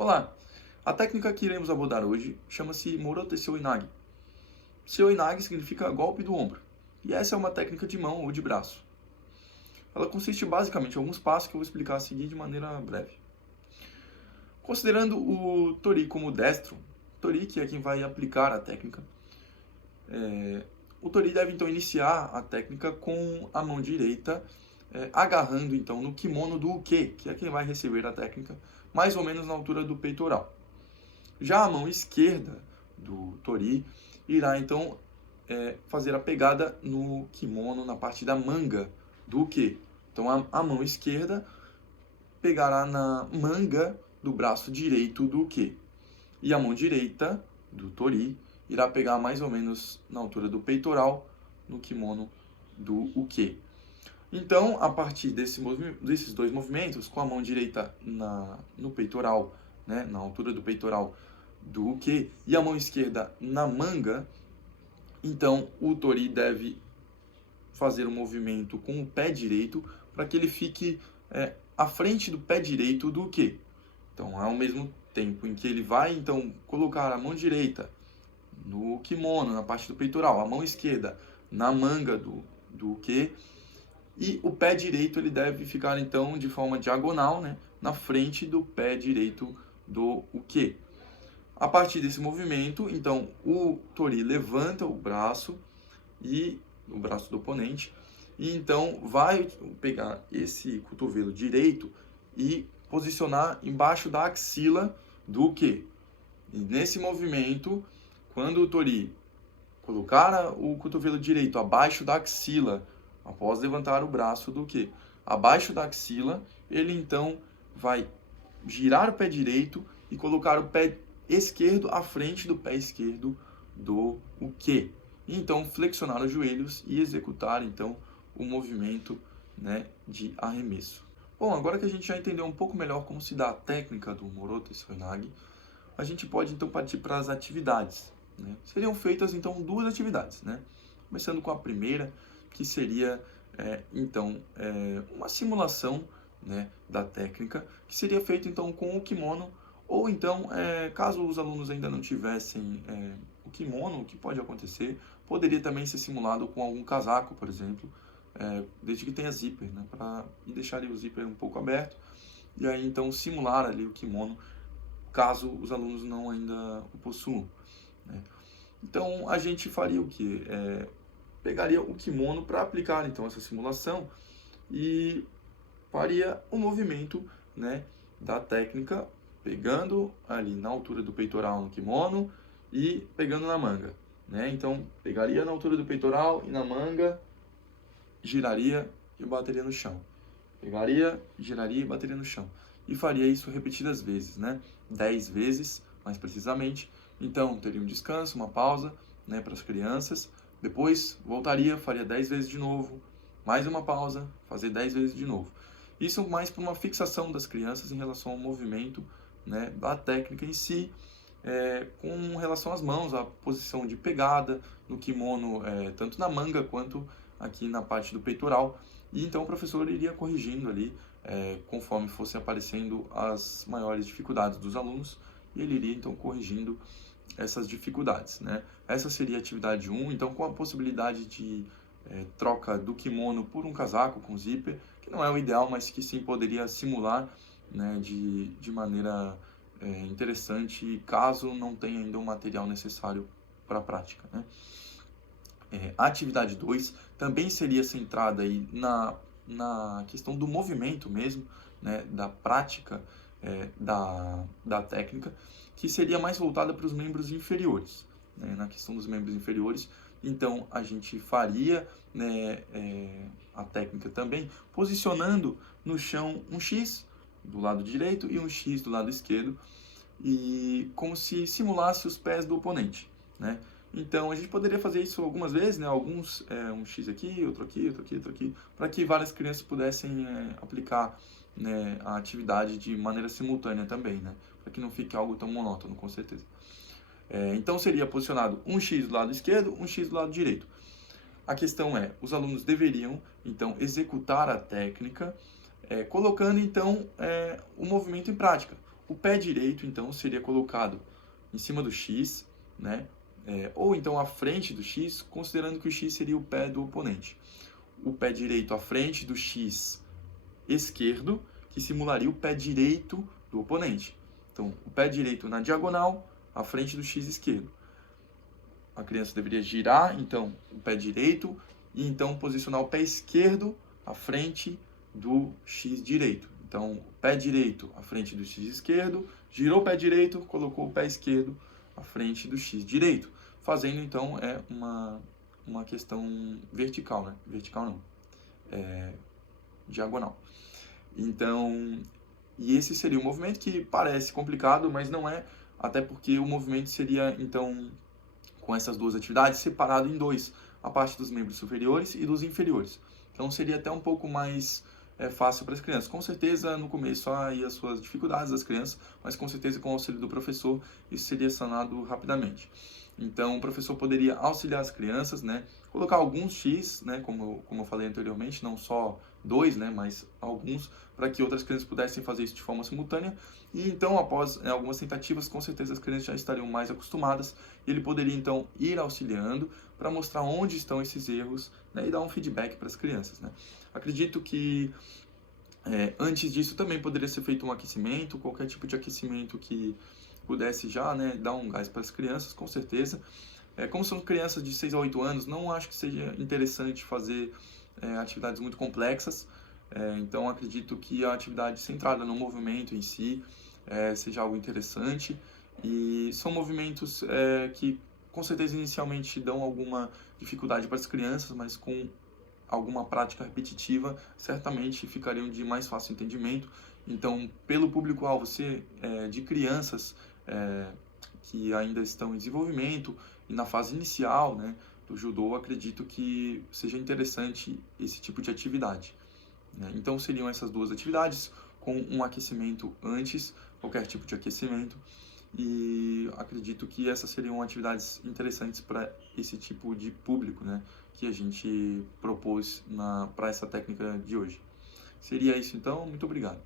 Olá! A técnica que iremos abordar hoje chama-se Morote Seoinage. Seoinage significa golpe do ombro, e essa é uma técnica de mão ou de braço. Ela consiste basicamente em alguns passos que eu vou explicar a seguir de maneira breve. Considerando o Tori como destro, Tori que é quem vai aplicar a técnica, o Tori deve então iniciar a técnica com a mão direita agarrando então no kimono do Uke, que é quem vai receber a técnica, mais ou menos na altura do peitoral. Já a mão esquerda do Tori irá então fazer a pegada no kimono, na parte da manga do Uke. Então a mão esquerda pegará na manga do braço direito do Uke. E a mão direita do Tori irá pegar mais ou menos na altura do peitoral no kimono do Uke. Então, a partir desses dois movimentos, com a mão direita no peitoral, né, na altura do peitoral do Uke, e a mão esquerda na manga, então o Tori deve fazer um movimento com o pé direito para que ele fique à frente do pé direito do Uke. Então, ao mesmo tempo em que ele vai então colocar a mão direita no kimono, na parte do peitoral, a mão esquerda na manga do Uke, e o pé direito ele deve ficar então de forma diagonal, né, na frente do pé direito do Uke. A partir desse movimento, então o Tori levanta o braço do oponente e então vai pegar esse cotovelo direito e posicionar embaixo da axila do Uke. E nesse movimento, quando o Tori colocar o cotovelo direito abaixo da axila, após levantar o braço do Uke abaixo da axila, ele então vai girar o pé direito e colocar o pé esquerdo à frente do pé esquerdo do Uke. E então flexionar os joelhos e executar então o movimento, né, de arremesso. Bom, agora que a gente já entendeu um pouco melhor como se dá a técnica do Morote Seoinage, a gente pode então partir para as atividades, né? Seriam feitas então duas atividades, né? Começando com a primeira, que seria uma simulação, né, da técnica, que seria feita então com o kimono, ou então, caso os alunos ainda não tivessem o kimono, o que pode acontecer, poderia também ser simulado com algum casaco, por exemplo, desde que tenha zíper, né, para deixar ali o zíper um pouco aberto, e aí então simular ali o kimono, caso os alunos não ainda o possuam, né. Então a gente faria o que? Pegaria o kimono para aplicar então essa simulação e faria o movimento, né, da técnica, pegando ali na altura do peitoral no kimono e pegando na manga, né? Então pegaria na altura do peitoral e na manga, giraria e bateria no chão. Pegaria, giraria e bateria no chão. E faria isso repetidas vezes, né? 10 vezes, mais precisamente. Então teria um descanso, uma pausa, né, para as crianças. Depois voltaria, faria 10 vezes de novo, mais uma pausa, fazer 10 vezes de novo. Isso mais para uma fixação das crianças em relação ao movimento, né, da técnica em si, com relação às mãos, a posição de pegada no kimono, tanto na manga quanto aqui na parte do peitoral. E então o professor iria corrigindo ali, conforme fosse aparecendo as maiores dificuldades dos alunos, e ele iria então corrigindo essas dificuldades, né? Essa seria a atividade 1, então com a possibilidade de troca do kimono por um casaco com zíper, que não é o ideal, mas que sim poderia simular, né, de maneira interessante, caso não tenha ainda o material necessário para a prática, né? A atividade 2 também seria centrada aí na questão do movimento mesmo, né, da prática da técnica, que seria mais voltada para os membros inferiores, né, na questão dos membros inferiores. Então, a gente faria, né, a técnica também posicionando no chão um X do lado direito e um X do lado esquerdo, e como se simulasse os pés do oponente, né? Então, a gente poderia fazer isso algumas vezes, né? Um X aqui, outro aqui, outro aqui, outro aqui, para que várias crianças pudessem aplicar, né, a atividade de maneira simultânea também, né? Para que não fique algo tão monótono, com certeza. Então, seria posicionado um X do lado esquerdo, um X do lado direito. A questão é, os alunos deveriam, então, executar a técnica, colocando, então, o movimento em prática. O pé direito, então, seria colocado em cima do X, né? Ou então à frente do X, considerando que o X seria o pé do oponente. O pé direito à frente do X esquerdo, que simularia o pé direito do oponente. Então, o pé direito na diagonal, à frente do X esquerdo. A criança deveria girar, então, o pé direito e então posicionar o pé esquerdo à frente do X direito. Então, o pé direito à frente do X esquerdo, girou o pé direito, colocou o pé esquerdo à frente do X direito, fazendo então uma questão vertical, né? Vertical não, diagonal. Então, e esse seria um movimento que parece complicado, mas não é, até porque o movimento seria então com essas duas atividades separado em dois, a parte dos membros superiores e dos inferiores. Então seria até um pouco mais fácil para as crianças. Com certeza, no começo há aí as suas dificuldades das crianças, mas com certeza com o auxílio do professor isso seria sanado rapidamente. Então o professor poderia auxiliar as crianças, né? Colocar alguns X, né? Como eu falei anteriormente, não só dois, né? Mas alguns, para que outras crianças pudessem fazer isso de forma simultânea. E então, após algumas tentativas, com certeza as crianças já estariam mais acostumadas. E ele poderia então ir auxiliando para mostrar onde estão esses erros, né? E dar um feedback para as crianças, né? Acredito que antes disso também poderia ser feito um aquecimento, qualquer tipo de aquecimento que pudesse já, né, dar um gás para as crianças, com certeza. Como são crianças de 6 a 8 anos, não acho que seja interessante fazer atividades muito complexas. Então acredito que a atividade centrada no movimento em si seja algo interessante. E são movimentos que com certeza inicialmente dão alguma dificuldade para as crianças, mas com alguma prática repetitiva, certamente ficariam de mais fácil entendimento. Então, pelo público-alvo ser de crianças que ainda estão em desenvolvimento e na fase inicial, né, do judô, acredito que seja interessante esse tipo de atividade, né? Então, seriam essas duas atividades, com um aquecimento antes, qualquer tipo de aquecimento, e acredito que essas seriam atividades interessantes para esse tipo de público, né, que a gente propôs para essa técnica de hoje. Seria isso então, muito obrigado.